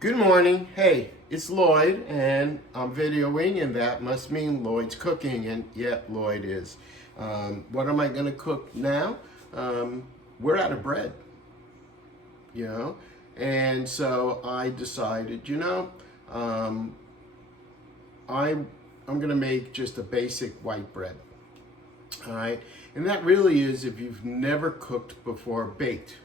Good morning. Hey, it's Lloyd, and I'm videoing, and that must mean Lloyd's cooking, and yeah, Lloyd is. What am I going to cook now? We're out of bread, you know, and so I decided, I'm going to make just a basic white bread. All right, and that really is if you've never cooked before, baked,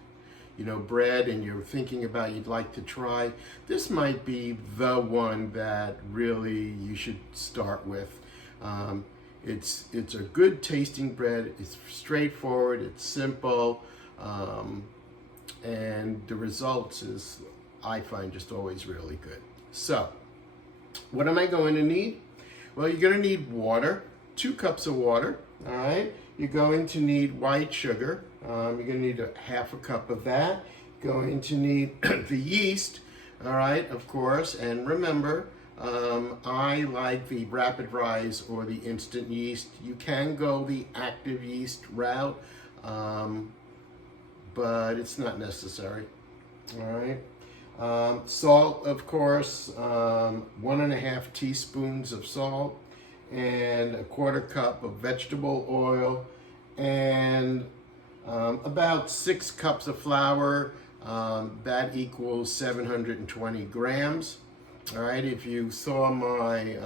bread, and you're thinking about you'd like to try, this might be the one that really you should start with. It's a good tasting bread. It's straightforward. It's simple, and the results is, I find, just always really good. So, what am I going to need? Well, you're going to need water, 2 cups of water. All right. You're going to need white sugar. You're going to need a half a cup of that. You're going to need the yeast, all right, of course. And remember, I like the rapid rise or the instant yeast. You can go the active yeast route, but it's not necessary, all right. Salt, of course, 1.5 teaspoons of salt, and a 1/4 cup of vegetable oil, and about 6 cups of flour. That equals 720 grams. All right, if you saw my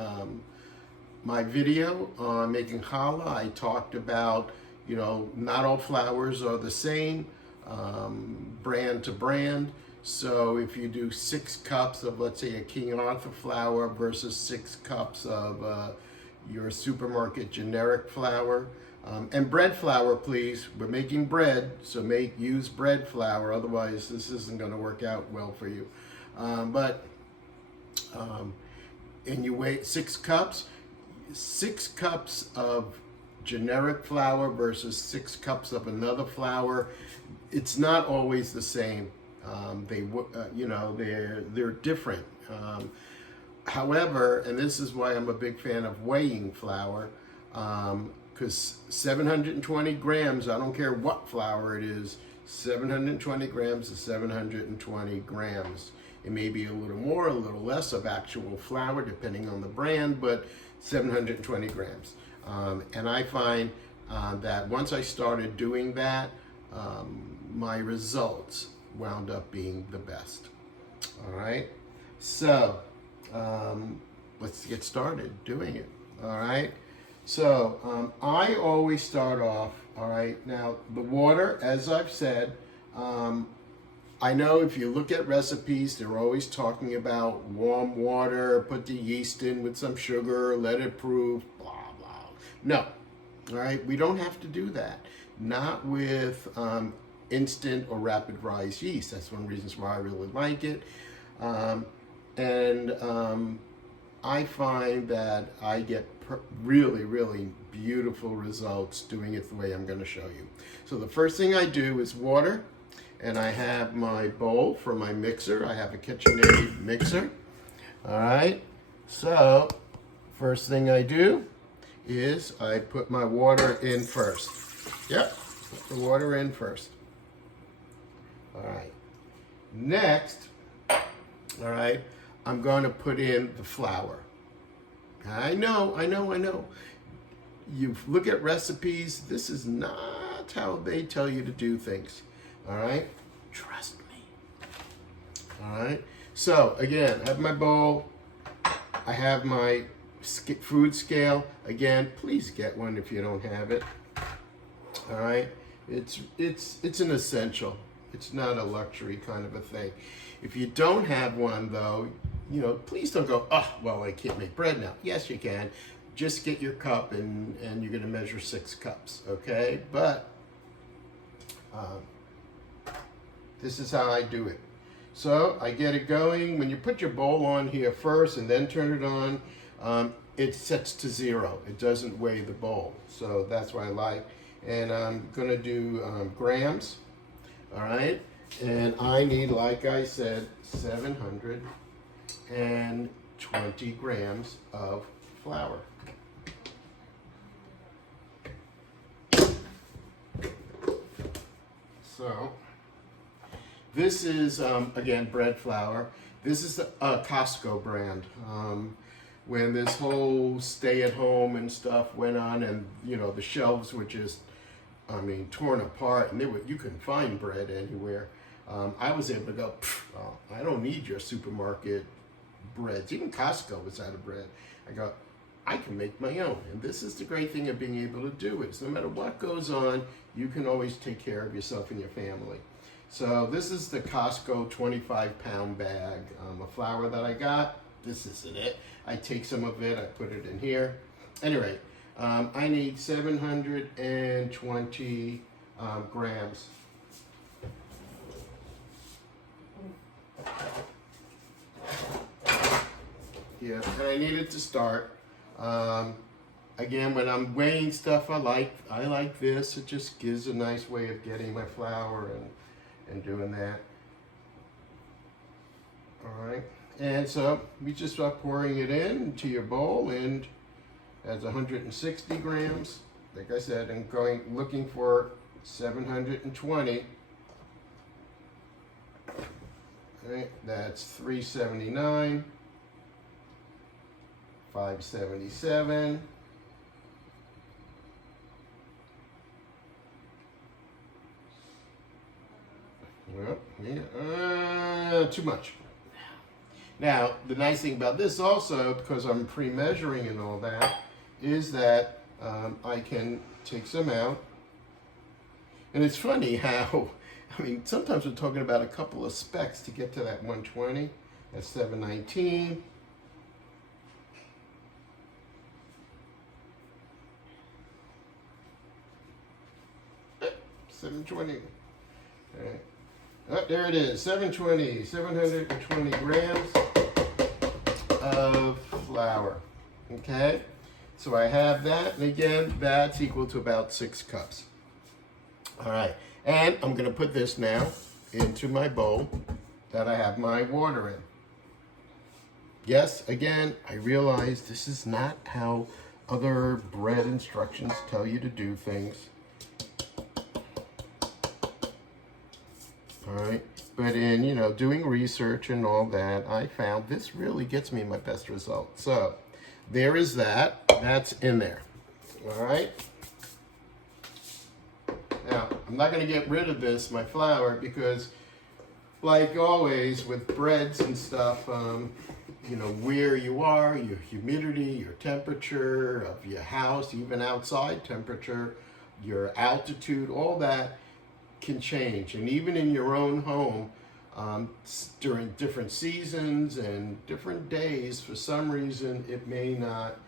video on making challah, I talked about, not all flours are the same, brand to brand. So if you do 6 cups of, let's say, a King Arthur flour versus 6 cups of your supermarket generic flour, and bread flour, please. We're making bread, so use bread flour. Otherwise, this isn't going to work out well for you. And you weigh 6 cups. 6 cups of generic flour versus 6 cups of another flour. It's not always the same. They're different. However, and this is why I'm a big fan of weighing flour, because 720 grams, I don't care what flour it is, 720 grams is 720 grams. It may be a little more, a little less of actual flour, depending on the brand, but 720 grams. And I find that once I started doing that, my results wound up being the best. All right, so let's get started doing it. All right, so I always start off. All right, now the water, as I've said, I know if you look at recipes, they're always talking about warm water, put the yeast in with some sugar, let it proof, blah blah. No, all right, we don't have to do that. Not with instant or rapid rise yeast. That's one of the reasons why I really like it. I find that I get really, really beautiful results doing it the way I'm going to show you. So the first thing I do is water, and I have my bowl for my mixer. I have a KitchenAid mixer. All right. So first thing I do is I put my water in first. Yep, put the water in first. All right. Next, all right, I'm going to put in the flour. I know. You look at recipes, this is not how they tell you to do things. All right? Trust me. All right? So, again, I have my bowl. I have my food scale. Again, please get one if you don't have it. All right? It's an essential. It's not a luxury kind of a thing. If you don't have one, though, please don't go, oh, well, I can't make bread now. Yes, you can. Just get your cup, and you're going to measure 6 cups, okay? But this is how I do it. So I get it going. When you put your bowl on here first and then turn it on, it sets to 0. It doesn't weigh the bowl. So that's what I like. And I'm going to do grams, all right? And I need, like I said, 720 grams of flour. So This is, again, bread flour. This is a Costco brand. When this whole stay-at-home and stuff went on, and the shelves were just, torn apart, and you couldn't find bread anywhere. I was able to go, I don't need your supermarket breads. Even Costco was out of bread. I go, I can make my own. And this is the great thing of being able to do it. No matter what goes on, you can always take care of yourself and your family. So this is the Costco 25-pound bag of flour that I got. This isn't it. I take some of it, I put it in here. Anyway, I need 720 grams. Yeah, and I need it to start. Again, when I'm weighing stuff, I like this. It just gives a nice way of getting my flour and doing that. All right, and so we just start pouring it into your bowl, and that's 160 grams. Like I said, I'm looking for 720. All right, that's 379, 577. Well, yeah, too much. Now, the nice thing about this also, because I'm pre-measuring and all that, is that I can take some out. And it's funny how, sometimes we're talking about a couple of specks to get to that 120. That's 719. $720. All right. Oh, there it is, 720 grams of flour. Okay, so I have that, and again, that's equal to about 6 cups. All right, and I'm gonna put this now into my bowl that I have my water in. Yes, again, I realize this is not how other bread instructions tell you to do things. All right, but in doing research and all that, I found this really gets me my best result. So there is that. That's in there. All right. Now I'm not going to get rid of my flour, because, like always with breads and stuff, where you are, your humidity, your temperature of your house, even outside temperature, your altitude, all that can change. And even in your own home, during different seasons and different days, for some reason it may not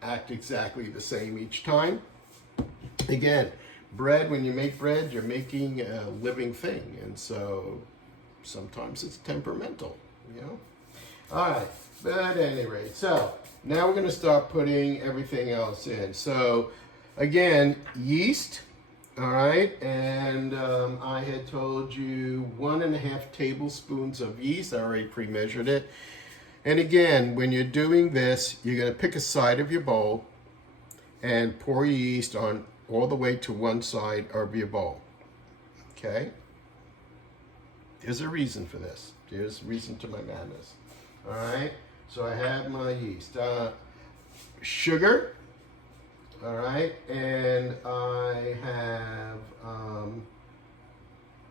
act exactly the same each time. Again, bread, when you make bread, you're making a living thing, and so sometimes it's temperamental. All right, but at any rate, so now we're going to start putting everything else in. So again, yeast. All right, and I had told you 1.5 tablespoons of yeast. I already pre-measured it. And again, when you're doing this, you're going to pick a side of your bowl and pour your yeast on all the way to one side of your bowl. Okay? There's a reason for this. There's a reason to my madness. All right, so I have my yeast. Sugar. All right, and I have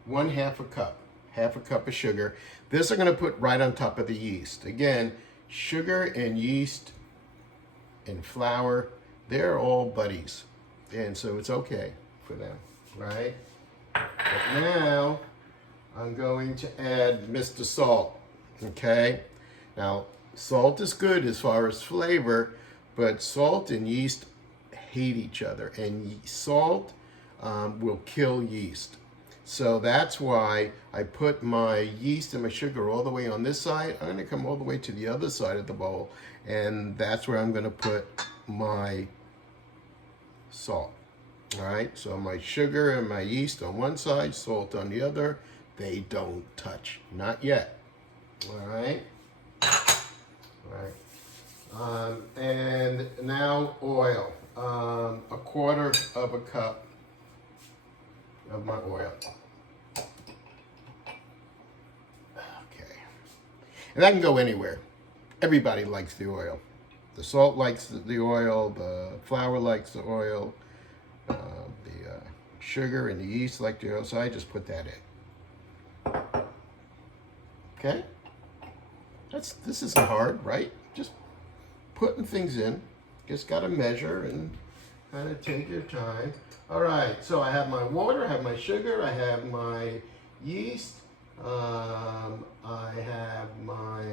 1/2 cup, half a cup of sugar. This I'm going to put right on top of the yeast. Again, sugar and yeast and flour, they're all buddies, and so it's okay for them, right? But now I'm going to add Mr. Salt. Okay, now salt is good as far as flavor, but salt and yeast hate each other, and salt will kill yeast. So that's why I put my yeast and my sugar all the way on this side. I'm going to come all the way to the other side of the bowl, and that's where I'm going to put my salt. All right, so my sugar and my yeast on one side, salt on the other. They don't touch, not yet. All right. All right. And now oil. 1/4 of a cup of my oil. And that can go anywhere. Everybody likes the oil. The salt likes the oil, the flour likes the oil, the sugar and the yeast like the oil, so I just put that in. Okay? This isn't hard, right? Just putting things in. Just got to measure and kind of take your time. All right, so I have my water, I have my sugar, I have my yeast, I have my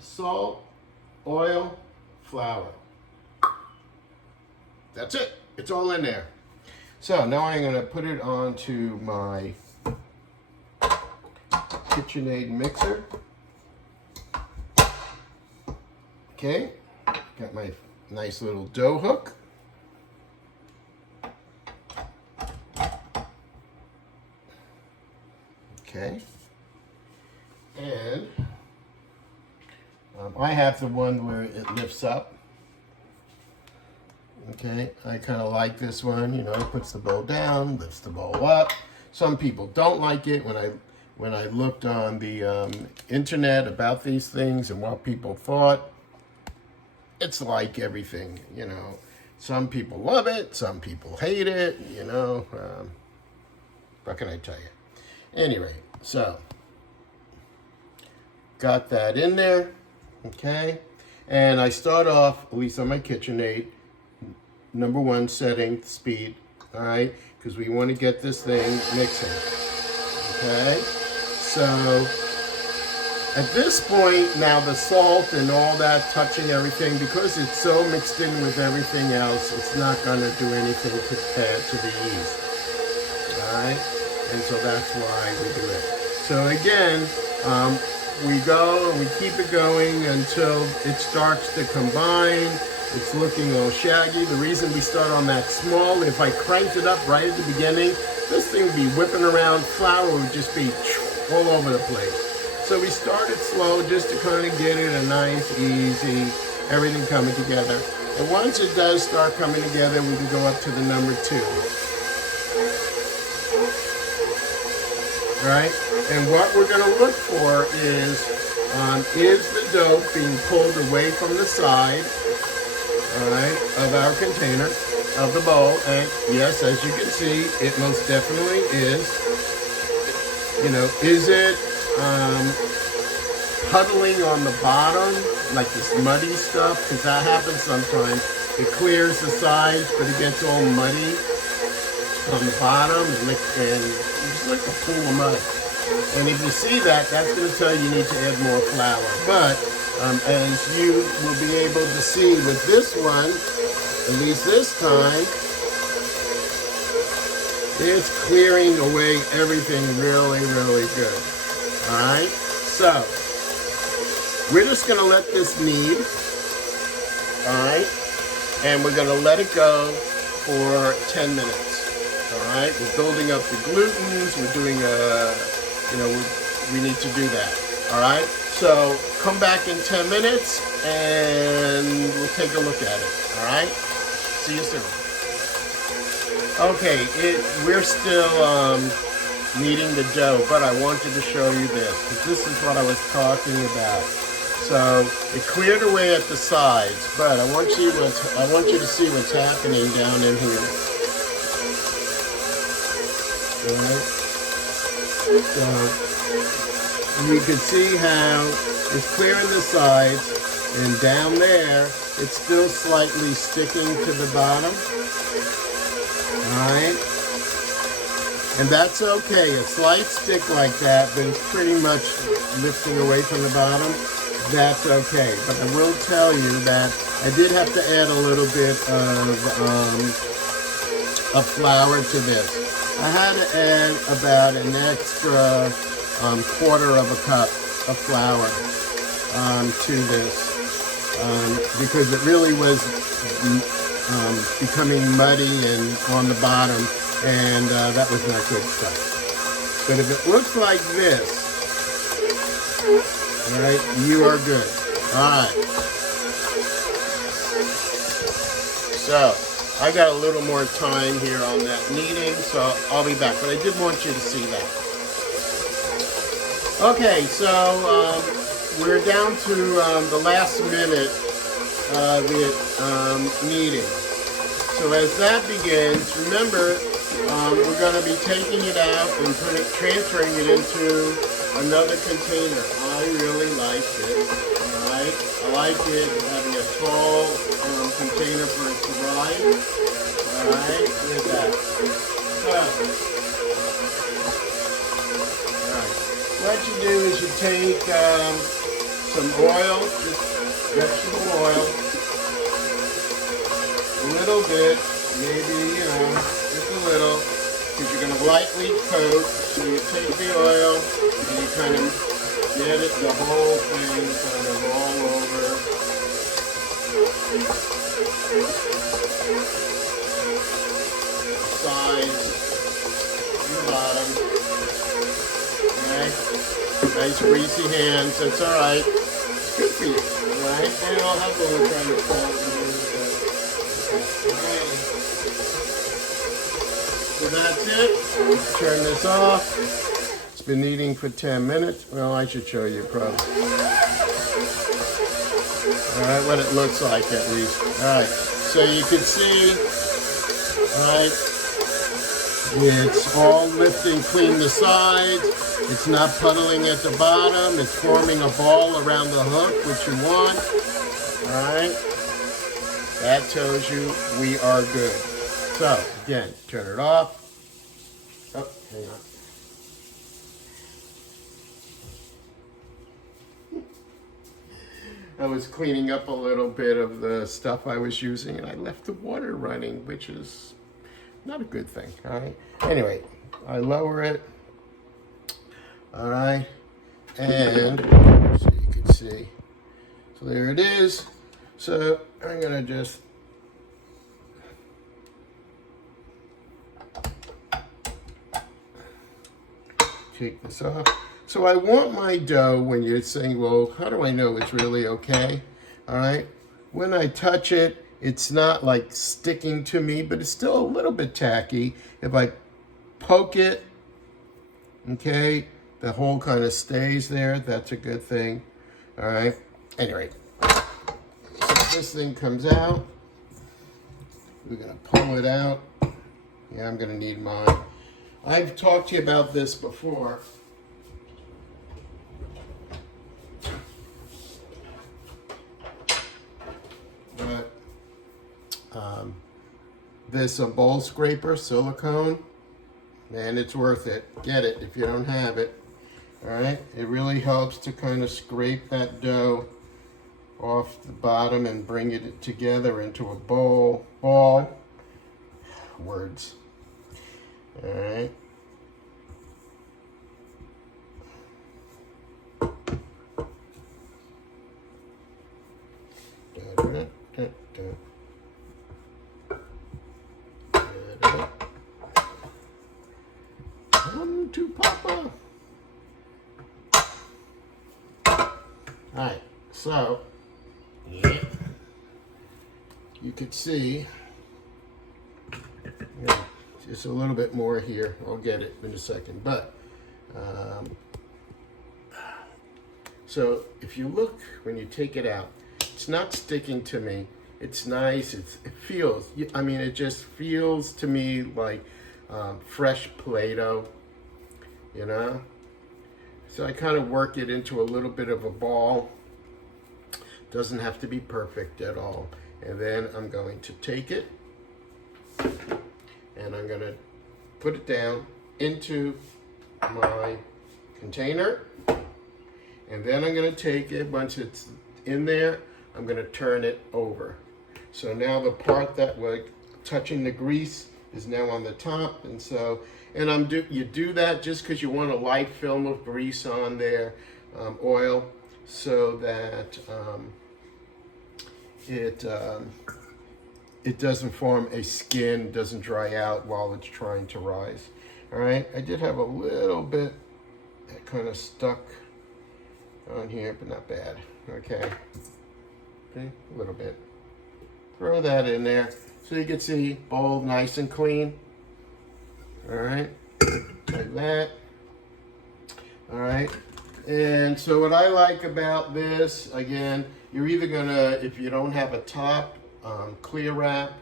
salt, oil, flour. That's it. It's all in there. So now I'm going to put it onto my KitchenAid mixer. Okay, got my nice little dough hook. Okay, and I have the one where it lifts up. Okay, I kind of like this one, you know, it puts the bowl down, lifts the bowl up. Some people don't like it. When I looked on the internet about these things and what people thought, it's like everything, you know. Some people love it, some people hate it, you know. What can I tell you? Anyway, so got that in there, okay? And I start off, at least on my KitchenAid, number 1 setting, speed, all right? Because we want to get this thing mixing, okay? So at this point, now the salt and all that touching everything, because it's so mixed in with everything else, it's not going to do anything compared to the yeast, all right? And so that's why we do it. So again, we go and we keep it going until it starts to combine. It's looking a little shaggy. The reason we start on that small, if I cranked it up right at the beginning, this thing would be whipping around. Flour would just be all over the place. So we started slow just to kind of get it a nice, easy, everything coming together. And once it does start coming together, we can go up to the number 2. Right? And what we're going to look for is the dough being pulled away from the side, all right, of our container, of the bowl. And yes, as you can see, it most definitely is. You know, is it puddling on the bottom, like this muddy stuff? Because that happens sometimes. It clears the sides, but it gets all muddy on the bottom, and it's like a pool of mud. And if you see that, that's going to tell you need to add more flour. But as you will be able to see with this one, at least this time, it's clearing away everything really, really good. All right? So, we're just going to let this knead. All right? And we're going to let it go for 10 minutes. All right, we're building up the glutens. We're doing we need to do that. All right, so come back in 10 minutes and we'll take a look at it. All right, see you soon. Okay, we're still kneading the dough, but I wanted to show you this because this is what I was talking about. So it cleared away at the sides, but I want you to see what's happening down in here. Right. So you can see how it's clearing the sides, and down there it's still slightly sticking to the bottom. Alright? And that's okay. A slight stick like that, but it's pretty much lifting away from the bottom. That's okay. But I will tell you that I did have to add a little bit of flour to this. I had to add about an extra quarter of a cup of flour to this because it really was becoming muddy and on the bottom, and that was not good stuff. But if it looks like this, all right, you are good. All right. So I got a little more time here on that kneading, so I'll be back. But I did want you to see that. Okay, so we're down to the last minute of it kneading. So as that begins, remember, we're going to be taking it out and transferring it into another container. I really like it. Alright, I like it having a tall container for it to ride. Alright, look at that. Alright, what you do is you take some oil, just vegetable oil, a little bit, maybe, just a little, because you're going to lightly coat. So you take the oil and you kind of get it, the whole thing kind of all over. The sides, the bottom. Okay? Nice greasy hands, that's alright. It's good for you, alright? And I'll have one trying to fall in here. So that's it. Turn this off. It's been eating for 10 minutes. Well, I should show you probably. Alright, what it looks like at least. Alright, so you can see, alright, it's all lifting clean the sides. It's not puddling at the bottom. It's forming a ball around the hook, which you want. Alright, that tells you we are good. So, again, turn it off. Oh, hang on. I was cleaning up a little bit of the stuff I was using, and I left the water running, which is not a good thing, all right? Anyway, I lower it, all right? And, so you can see. So there it is. So I'm gonna just take this off. So I want my dough, when you're saying, well, how do I know it's really okay? All right, when I touch it, it's not like sticking to me, but it's still a little bit tacky. If I poke it, okay, the hole kind of stays there. That's a good thing. All right, anyway, so this thing comes out. We're gonna pull it out. Yeah, I'm gonna need mine. I've talked to you about this before. But this a bowl scraper, silicone, man, it's worth it. Get it if you don't have it. All right, it really helps to kind of scrape that dough off the bottom and bring it together into a ball. Words. All right. Come to Papa. All right, so yeah, you could see. Yeah, just a little bit more here. I'll get it in a second, but so if you look when you take it out, it's not sticking to me. It's nice. It feels. I mean, it just feels to me like fresh Play-Doh. You know. So I kind of work it into a little bit of a ball. Doesn't have to be perfect at all. And then I'm going to take it and I'm going to put it down into my container. And then I'm going to take it, once it's in there, I'm going to turn it over. So now the part that was touching the grease is now on the top. And so, you do that just because you want a light film of grease on there, oil, so that it doesn't form a skin, doesn't dry out while it's trying to rise. All right, I did have a little bit that kind of stuck on here, but not bad. Okay, a little bit. Throw that in there so you can see bowl nice and clean. All right, like that. All right, And so what I like about this, again, you're either gonna, if you don't have a top, clear wrap,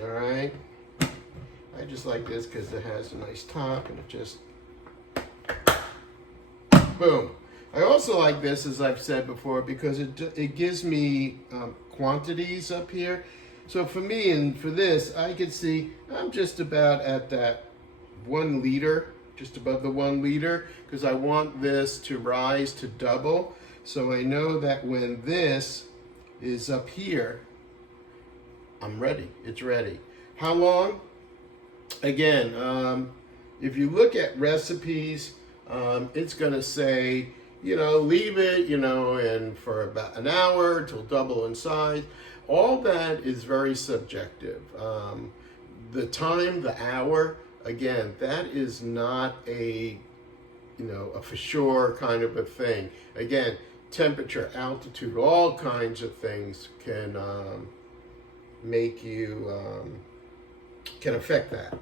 all right? I just like this because it has a nice top and it just, boom. I also like this, as I've said before, because it gives me quantities up here. So for me and for this, I can see I'm just about at that 1 liter, just above the 1 liter, because I want this to rise to double. So I know that when this is up here, I'm ready. It's ready. How long? Again, if you look at recipes, it's going to say, leave it, and for about an hour till double in size. All that is very subjective. The time, the hour, again, that is not a for sure kind of a thing. Again, temperature, altitude, all kinds of things can make you, can affect that.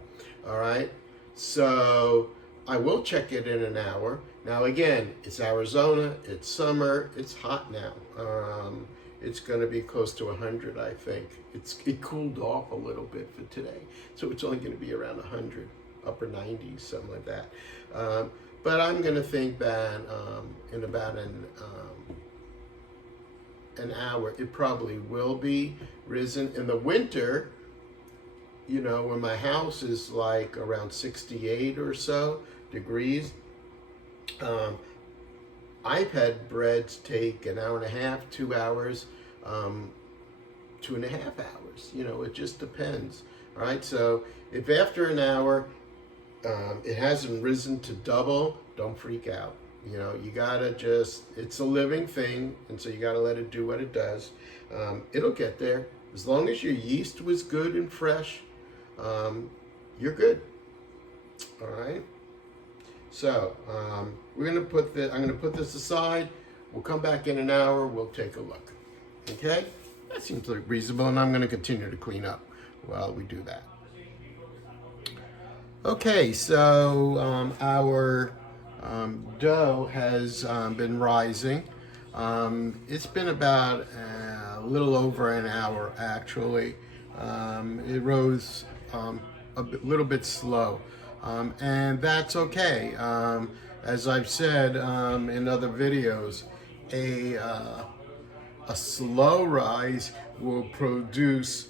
All right. So I will check it in an hour. Now again, it's Arizona, it's summer, it's hot now. It's going to be close to 100, I think. It cooled off a little bit for today, so it's only going to be around 100, upper 90s, something like that. But I'm going to think that in about an hour, it probably will be risen. In the winter, when my house is like around 68 or so degrees, I've had breads take an hour and a half, 2 hours, 2.5 hours. It just depends. All right. So if after an hour it hasn't risen to double, don't freak out. You gotta it's a living thing, and so you gotta let it do what it does. It'll get there. As long as your yeast was good and fresh, you're good. All right. So I'm gonna put this aside. We'll come back in an hour. We'll take a look. Okay. That seems like reasonable, and I'm gonna continue to clean up while we do that. Okay. So our dough has been rising. It's been about a little over an hour, actually. It rose little bit slow, and that's okay. As I've said in other videos, a slow rise will produce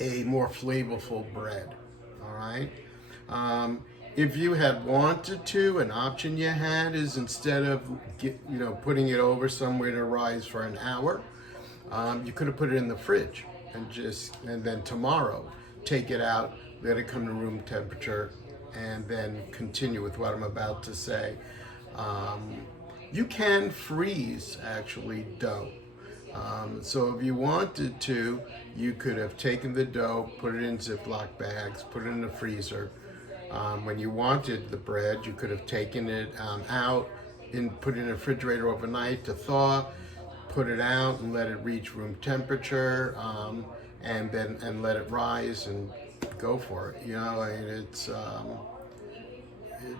a more flavorful bread. All right. If you had wanted to, an option you had is, instead of putting it over somewhere to rise for an hour, you could have put it in the fridge and then tomorrow take it out, let it come to room temperature, and then continue with what I'm about to say. You can freeze actually dough. So if you wanted to, you could have taken the dough, put it in Ziploc bags, put it in the freezer. When you wanted the bread, you could have taken it out and put it in the refrigerator overnight to thaw, put it out and let it reach room temperature, and let it rise and go for it. It's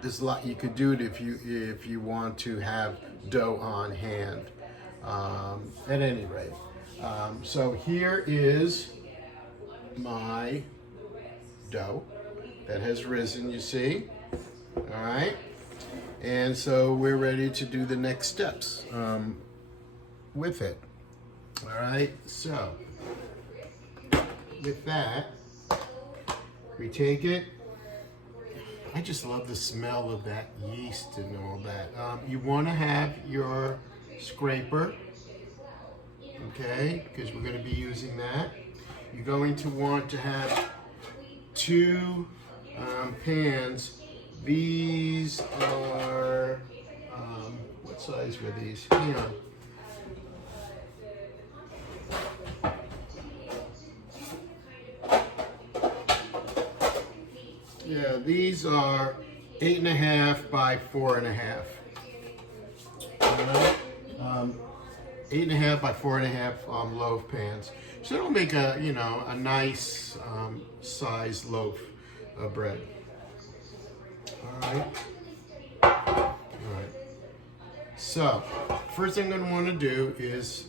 there's a lot you could do it if you want to have dough on hand. At any rate, so here is my dough that has risen, you see. All right, and so we're ready to do the next steps with it. All right, so with that, we take it. I just love the smell of that yeast and all that. You want to have your scraper, okay, because we're going to be using that. You're going to want to have 2 pans. These are, what size were these? Hang on. Yeah, these are 8.5 by 4.5. 8.5 by 4.5 loaf pans. So it'll make a nice size loaf of bread. All right. So, first thing I'm going to want to do is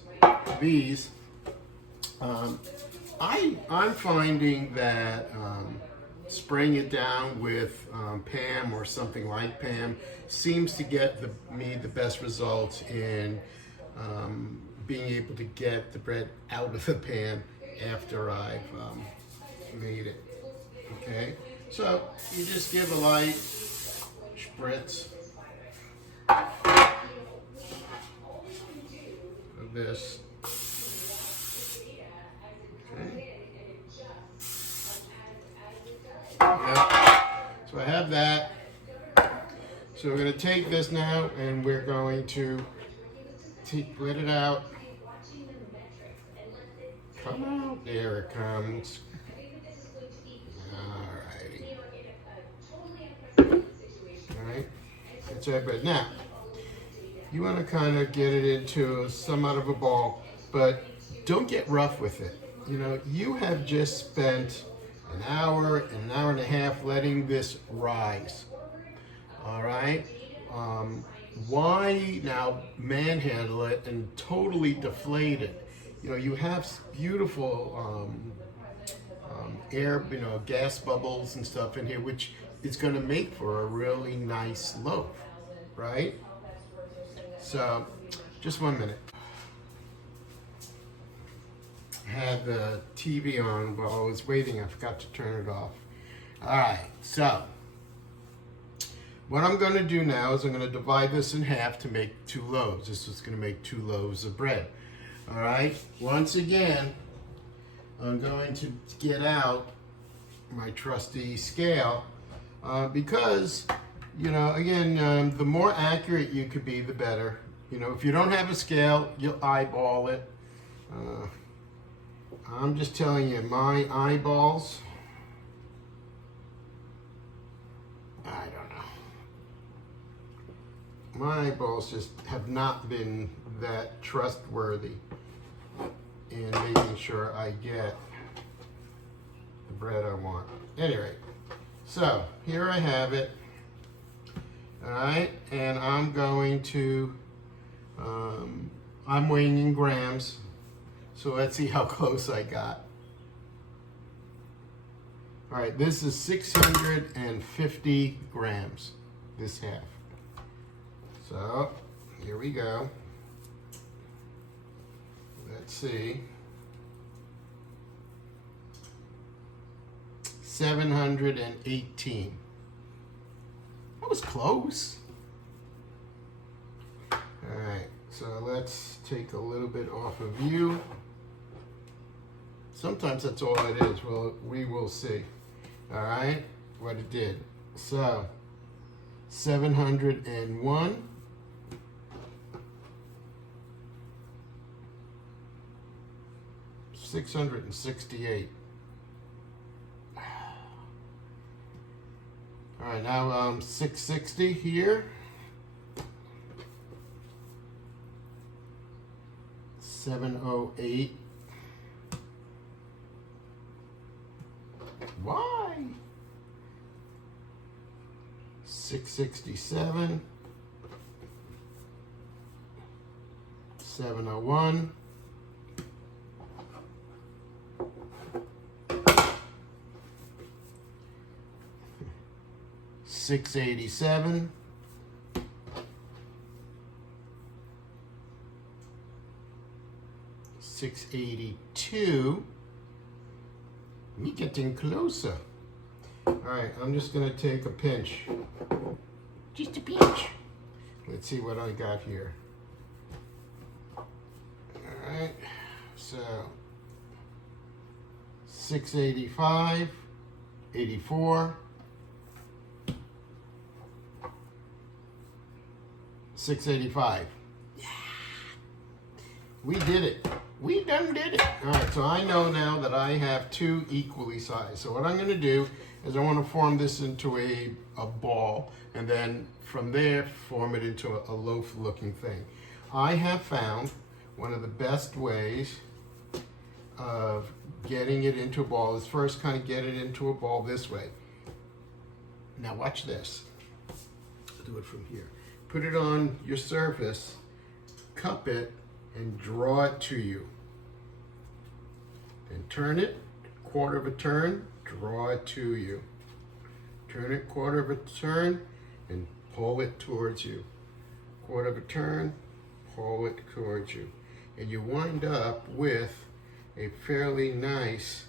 these. I'm finding that spraying it down with Pam or something like Pam seems to get me the best results in being able to get the bread out of the pan after I've made it. Okay, so you just give a light spritz of this. Okay. Yep. So I have that. So we're going to take this now and we're going to let it out. Come out. There it comes. Alrighty. Alright. That's right. But now, you want to kind of get it into somewhat of a ball, but don't get rough with it. You know, you have just spent an hour and a half letting this rise. All right? Why now manhandle it and totally deflate it? You know, you have beautiful air, you know, gas bubbles and stuff in here, which is going to make for a really nice loaf, right? So, just 1 minute. I had the TV on while I was waiting. I forgot to turn it off. All right, so what I'm going to do now is I'm going to divide this in half to make 2 loaves. This is going to make 2 loaves of bread. All right, once again, I'm going to get out my trusty scale because, you know, again, the more accurate you could be, the better. You know, if you don't have a scale, you'll eyeball it. I'm just telling you, my eyeballs, I don't know. My eyeballs just have not been that trustworthy in making sure I get the bread I want. Anyway, so here I have it. All right, and I'm going to, I'm weighing in grams. So let's see how close I got. All right, this is 650 grams, this half. So here we go. Let's see. 718. That was close. All right, so let's take a little bit off of you. Sometimes that's all it is. Well, we will see. All right, what it did. So, 701. 668. All right, now 660 here. 708. Why? 667. 701. 687. 682. We're getting closer. All right, I'm just gonna take a pinch. Just a pinch. Let's see what I got here. All right, so 685, 84, 685. Yeah, we did it. We done did it. All right, so I know now that I have 2 equally sized. So what I'm gonna do is I wanna form this into a ball, and then from there, form it into a loaf looking thing. I have found one of the best ways of getting it into a ball is first kind of get it into a ball this way. Now watch this. I'll do it from here. put it on your surface, cup it, and draw it to you. Then turn it, quarter of a turn, draw it to you. Turn it quarter of a turn, and pull it towards you. Quarter of a turn, pull it towards you. And you wind up with a fairly nice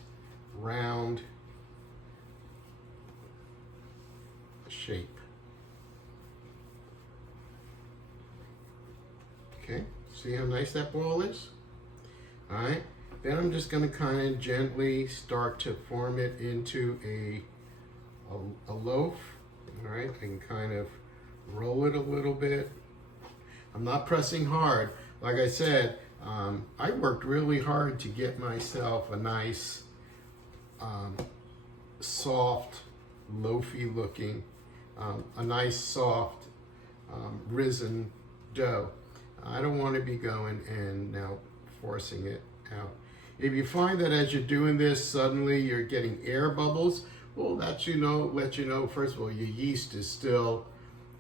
round shape. Okay, see how nice that ball is? All right, then I'm just going to kind of gently start to form it into a loaf. All right, I can kind of roll it a little bit. I'm not pressing hard. Like I said, I worked really hard to get myself a nice, soft, loafy looking, a nice soft, risen dough. I don't want to be going and now forcing it out. If you find that as you're doing this, suddenly you're getting air bubbles, well, let you know, first of all, your yeast is still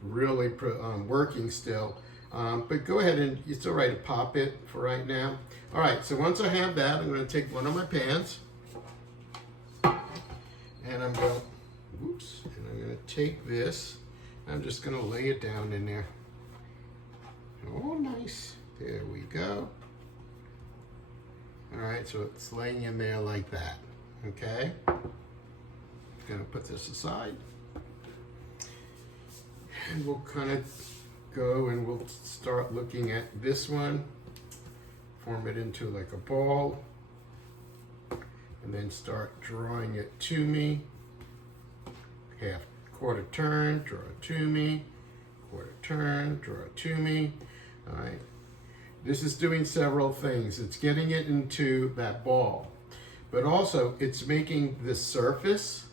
really working still. But go ahead and it's all right to pop it for right now. All right, so once I have that, I'm going to take one of my pans and I'm going to take this. I'm just going to lay it down in there. Oh, nice. There we go. All right, so it's laying in there like that. Okay. Going to put this aside. And we'll kind of go and we'll start looking at this one. Form it into like a ball. And then start drawing it to me. Quarter turn, draw it to me. Quarter turn, draw it to me. All right. This is doing several things. It's getting it into that ball, but also it's making the surface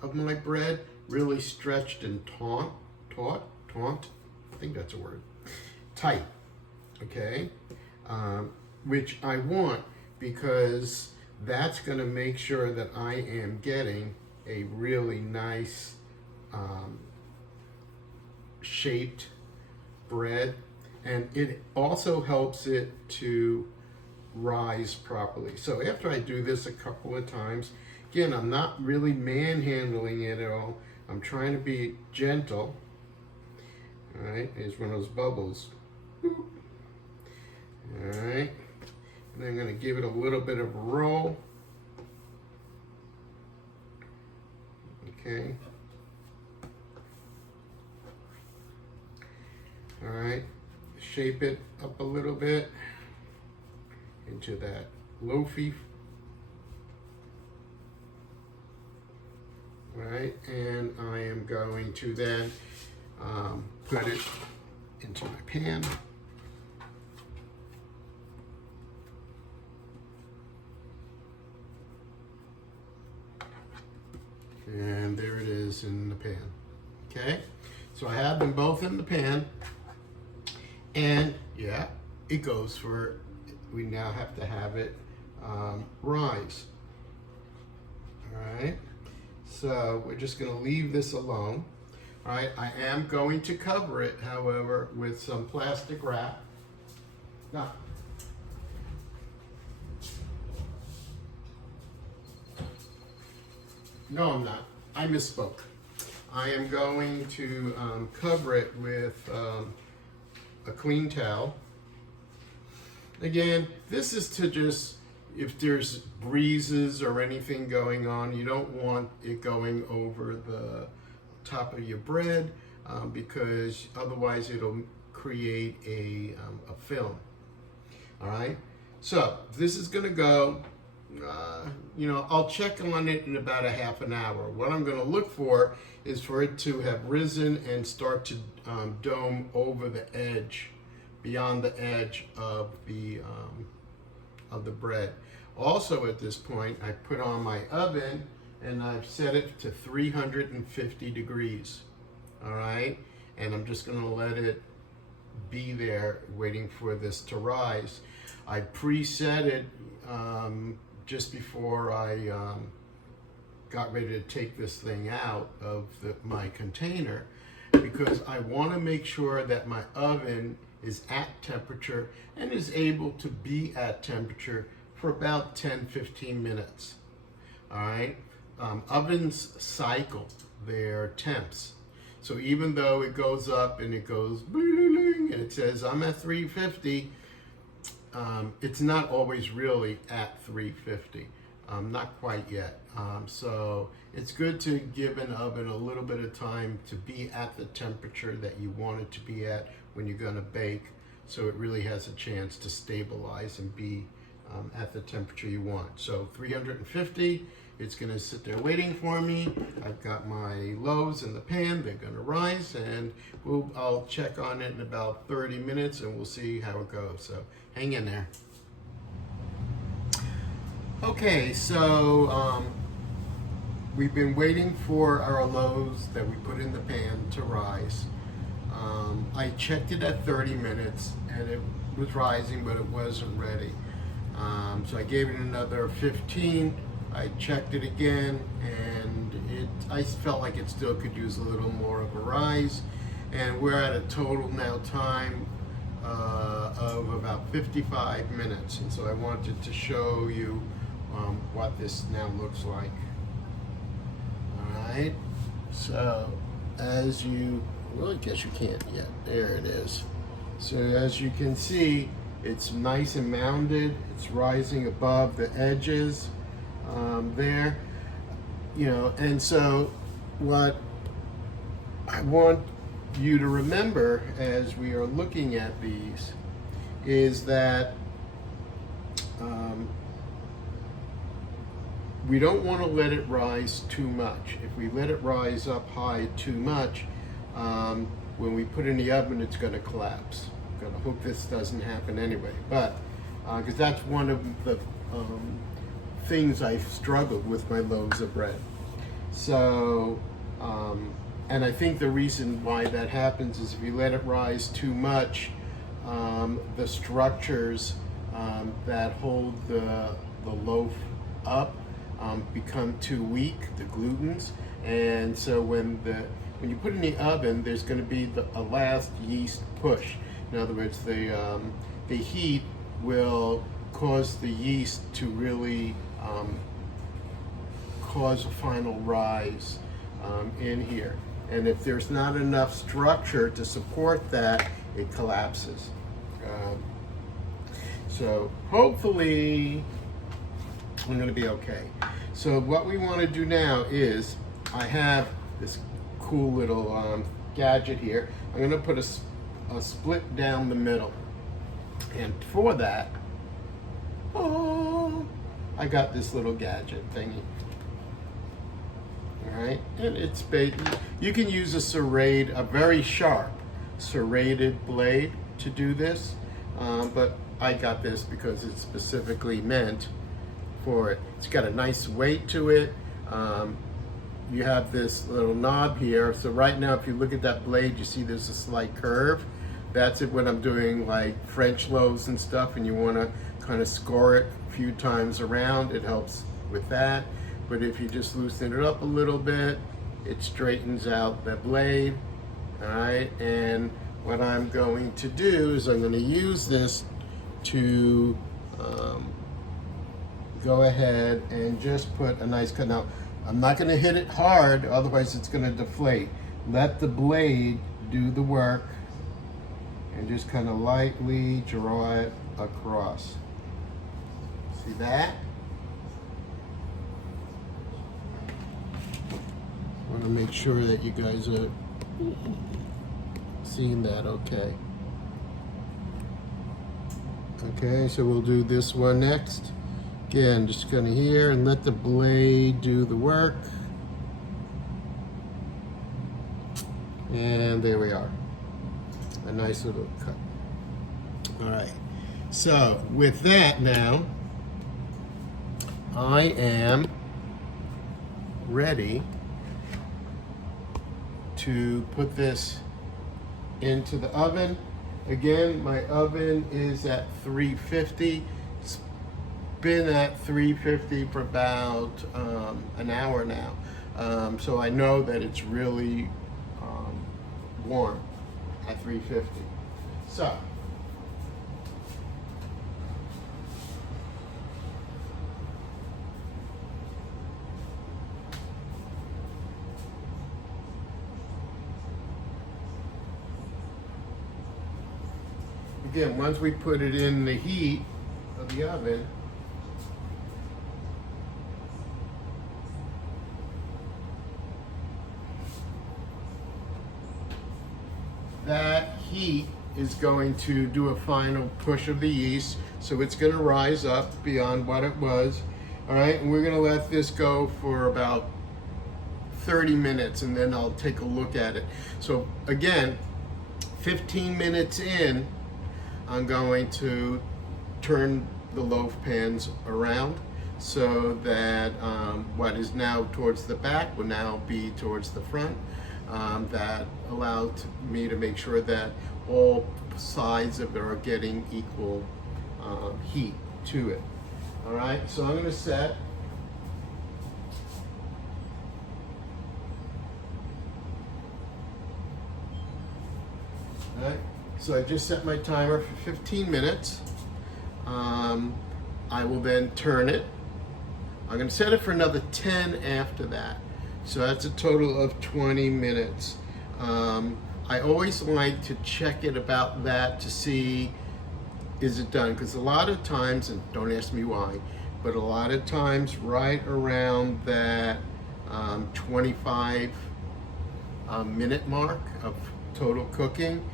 of my bread really stretched and taut, I think that's a word, tight, okay? Which I want because that's gonna make sure that I am getting a really nice shaped bread, and it also helps it to rise properly. So after I do this a couple of times, again, I'm not really manhandling it at all. I'm trying to be gentle. All right, here's one of those bubbles. All right, and I'm going to give it a little bit of a roll. Okay. All right, shape it up a little bit into that loafy. All right, and I am going to then put it into my pan. And there it is in the pan. Okay, so I have them both in the pan. And yeah, it goes for, we now have to have it rise. All right, so we're just going to leave this alone. All right, I am going to cover it, however, with some plastic wrap. No. No, I'm not. I misspoke. I am going to cover it with a clean towel. Again, this is to just, if there's breezes or anything going on, you don't want it going over the top of your bread because otherwise it'll create a film. All right, so this is gonna go, I'll check on it in about a half an hour. What I'm gonna look for is for it to have risen and start to dome over the edge, beyond the edge of the bread. Also at this point, I put on my oven and I've set it to 350 degrees, all right? And I'm just gonna let it be there waiting for this to rise. I preset it just before I got ready to take this thing out of my container. because I want to make sure that my oven is at temperature and is able to be at temperature for about 10-15 minutes. All right, ovens cycle their temps. So even though it goes up and it goes and it says I'm at 350, it's not always really at 350. Not quite yet. So it's good to give an oven a little bit of time to be at the temperature that you want it to be at when you're going to bake, so it really has a chance to stabilize and be at the temperature you want. So 350, it's going to sit there waiting for me. I've got my loaves in the pan. They're going to rise, and I'll check on it in about 30 minutes, and we'll see how it goes. So hang in there. Okay, so we've been waiting for our loaves that we put in the pan to rise. I checked it at 30 minutes, and it was rising, but it wasn't ready. So I gave it another 15. I checked it again, and I felt like it still could use a little more of a rise. And we're at a total now time of about 55 minutes. And so I wanted to show you what this now looks like. All right. So as well, I guess you can't yet. There it is. So as you can see, it's nice and mounded. It's rising above the edges there, and so what I want you to remember as we are looking at these is that we don't want to let it rise too much. If we let it rise up high too much, when we put it in the oven, it's going to collapse. I'm going to hope this doesn't happen anyway, but because that's one of the things I've struggled with my loaves of bread. So, and I think the reason why that happens is if you let it rise too much, the structures that hold the loaf up become too weak, the glutens, and so when you put it in the oven, there's going to be a last yeast push. In other words, the heat will cause the yeast to really cause a final rise in here. And if there's not enough structure to support that, it collapses. So hopefully I'm going to be okay. So what we want to do now is, I have this cool little gadget here. I'm going to put a split down the middle. And for that, I got this little gadget thingy. All right, and it's you can use a very sharp serrated blade to do this, but I got this because it's specifically meant for it. It's got a nice weight to it. You have this little knob here. So right now, if you look at that blade, you see there's a slight curve. That's it when I'm doing like French loaves and stuff, and you want to kind of score it a few times around. It helps with that. But if you just loosen it up a little bit, it straightens out the blade. All right, and what I'm going to do is I'm going to use this to go ahead and just put a nice cut. Now, I'm not going to hit it hard, otherwise it's going to deflate. Let the blade do the work and just kind of lightly draw it across. See that? I want to make sure that you guys are seeing that okay. Okay, so we'll do this one next. Again, just kind of here and let the blade do the work. And there we are. A nice little cut. All right. So with that now, I am ready to put this into the oven. Again, my oven is at 350. It's been at 350 for about an hour now. So I know that it's really warm at 350. So, again, once we put it in the heat of the oven, that heat is going to do a final push of the yeast, so it's going to rise up beyond what it was. All right, and we're going to let this go for about 30 minutes, and then I'll take a look at it. So again, 15 minutes in, I'm going to turn the loaf pans around so that what is now towards the back will now be towards the front. That allowed me to make sure that all sides of it are getting equal heat to it. All right, so I'm going to set. All right, so I just set my timer for 15 minutes. I will then turn it. I'm going to set it for another 10 after that. So that's a total of 20 minutes. I always like to check it about that to see, is it done? Because a lot of times, and don't ask me why, but a lot of times right around that 25 minute mark of total cooking,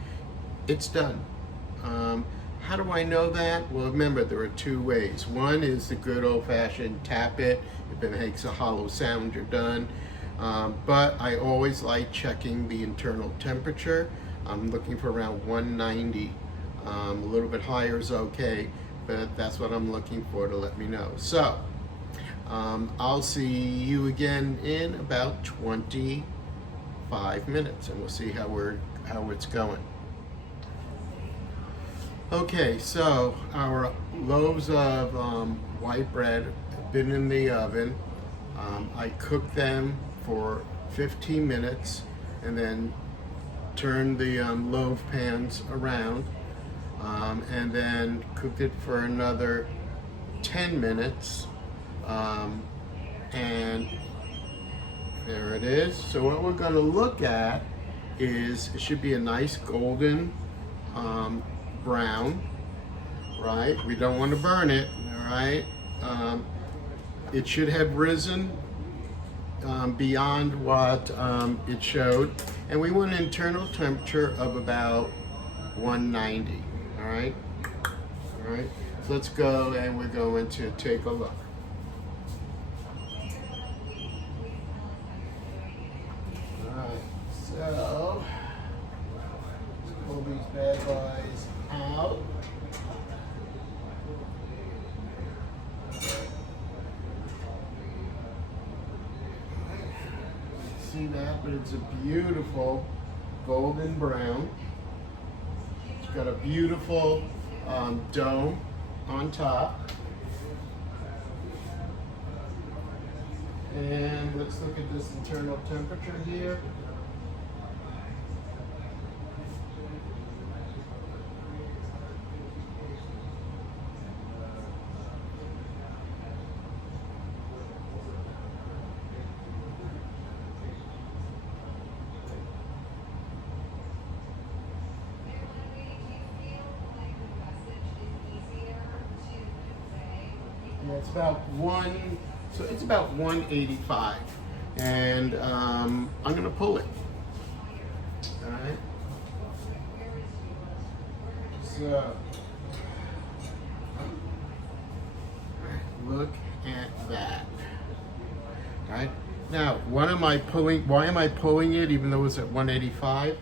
it's done. How do I know that? Well, remember, there are two ways. One is the good old-fashioned tap it. If it makes a hollow sound, you're done. But I always like checking the internal temperature. I'm looking for around 190. A little bit higher is okay, but that's what I'm looking for to let me know. So I'll see you again in about 25 minutes, and we'll see how it's going. Okay, so our loaves of white bread have been in the oven. I cooked them for 15 minutes and then turned the loaf pans around and then cooked it for another 10 minutes and there it is. So what we're going to look at is, it should be a nice golden brown, right? We don't want to burn it, all right? It should have risen beyond what it showed, and we want an internal temperature of about 190, all right? All right, so let's go, and we're going to take a look. All right, so let's pull these bad boys out. See that, but it's a beautiful golden brown. It's got a beautiful dome on top. And let's look at this internal temperature here. It's about it's about 185, and I'm going to pull it. All right. So look at that. All right. Now, why am I pulling it even though it's at 185?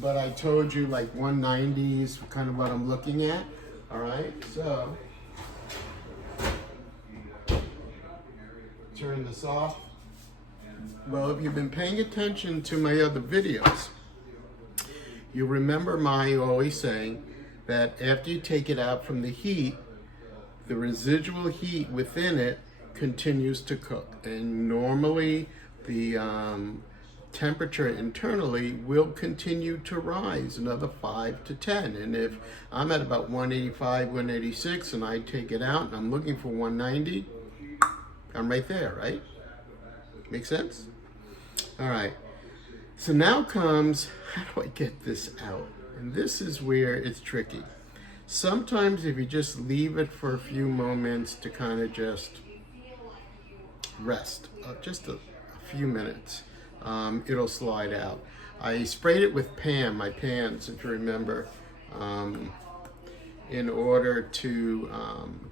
But I told you like 190 is kind of what I'm looking at. All right, so turn this off. Well, if you've been paying attention to my other videos, you remember my always saying that after you take it out from the heat, the residual heat within it continues to cook. And normally the temperature internally will continue to rise another 5 to 10. And if I'm at about 185, 186 and I take it out and I'm looking for 190, I'm right there, right? Make sense? All right. So now comes, how do I get this out? And this is where it's tricky. Sometimes if you just leave it for a few moments to kind of just rest, just a few minutes, it'll slide out. I sprayed it with my pans, if you remember, in order to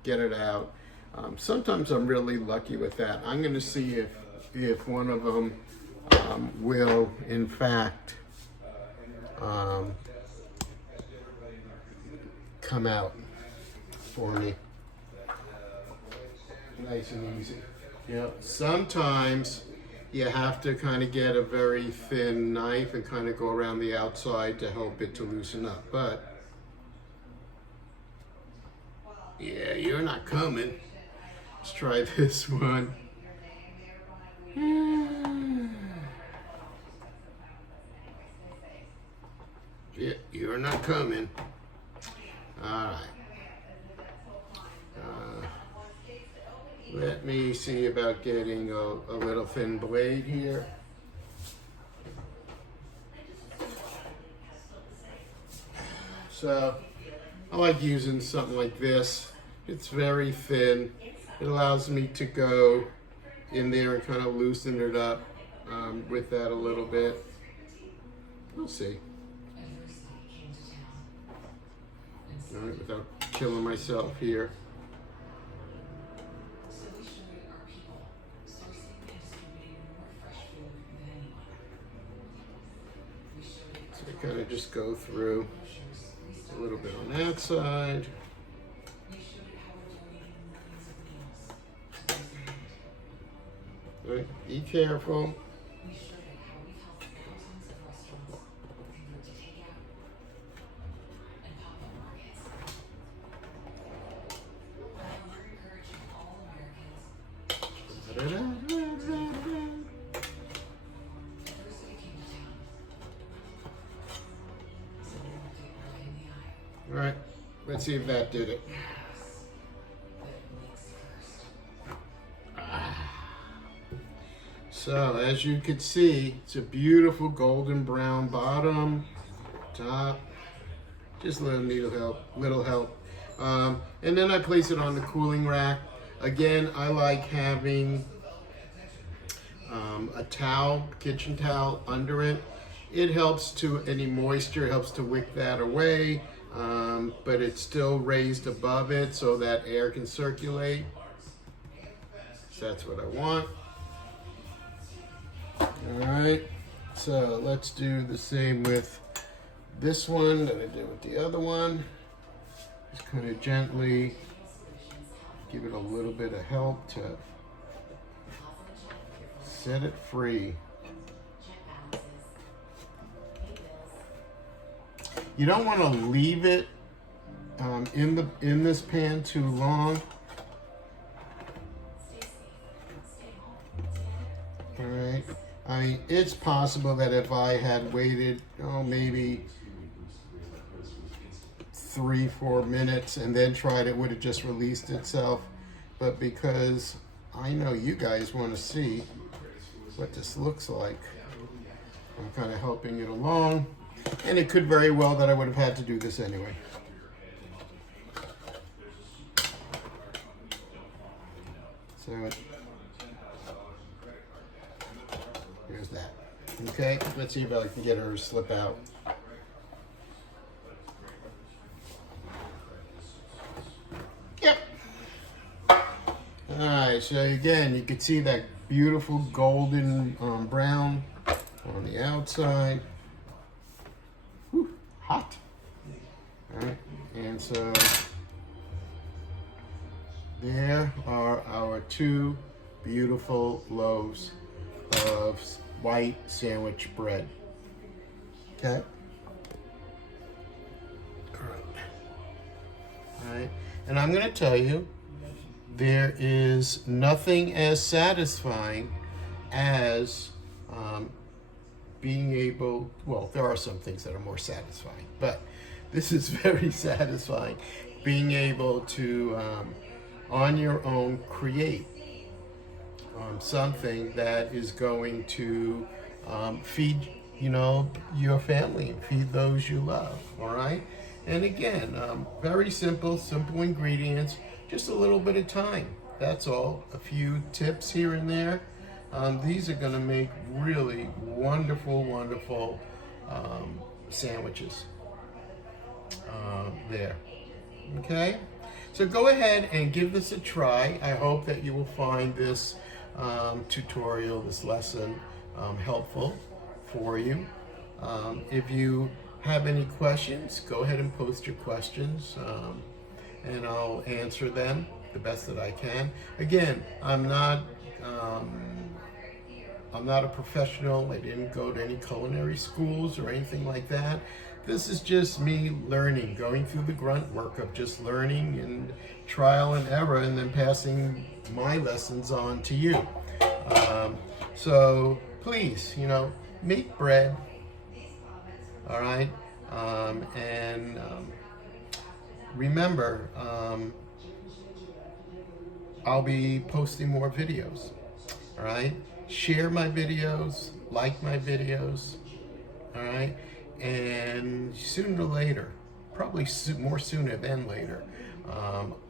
get it out. Sometimes I'm really lucky with that. I'm going to see if one of them will, in fact, come out for me. Nice and easy. Yeah. Sometimes you have to kind of get a very thin knife and kind of go around the outside to help it to loosen up. But yeah, you're not coming. Let's try this one. Yeah, you're not coming. All right. Let me see about getting a little thin blade here. So I like using something like this. It's very thin. It allows me to go in there and kind of loosen it up with that a little bit. We'll see. All right, without killing myself here. So I kind of just go through a little bit on that side. All right, be careful. All right, let's see if that did it. So as you can see, it's a beautiful golden brown bottom, top, just a little help. And then I place it on the cooling rack. Again, I like having a towel, kitchen towel under it. It helps to, any moisture helps to wick that away, but it's still raised above it so that air can circulate. So that's what I want. All right, so let's do the same with this one that I did with the other one. Just kind of gently give it a little bit of help to set it free. You don't want to leave it in this pan too long. All right. I mean, it's possible that if I had waited, maybe 3-4 minutes and then tried, it would have just released itself. But because I know you guys want to see what this looks like, I'm kind of helping it along. And it could very well that I would have had to do this anyway. So here's that. Okay, let's see if I can get her to slip out. Yep. Alright, so again, you can see that beautiful golden brown on the outside. Whew, hot. Alright, and so there are our two beautiful loaves of white sandwich bread. Okay. All right. And I'm going to tell you, there is nothing as satisfying as being able, well, there are some things that are more satisfying, but this is very satisfying, being able to, on your own, create something that is going to feed, your family and feed those you love, all right? And again, very simple ingredients, just a little bit of time. That's all. A few tips here and there. These are going to make really wonderful sandwiches there. Okay? So go ahead and give this a try. I hope that you will find this tutorial, this lesson, helpful for you. If you have any questions, go ahead and post your questions, and I'll answer them the best that I can. Again, I'm not a professional. I didn't go to any culinary schools or anything like that. This is just me learning, going through the grunt work of just learning and trial and error, and then passing my lessons on to you. So please, make bread, all right? And remember, I'll be posting more videos, all right? Share my videos, like my videos, all right? And sooner or later, probably more sooner than later,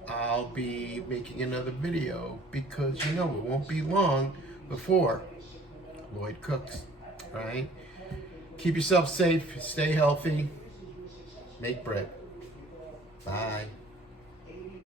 I'll be making another video, because it won't be long before Lloyd cooks, all right? Keep yourself safe, stay healthy, make bread. Bye.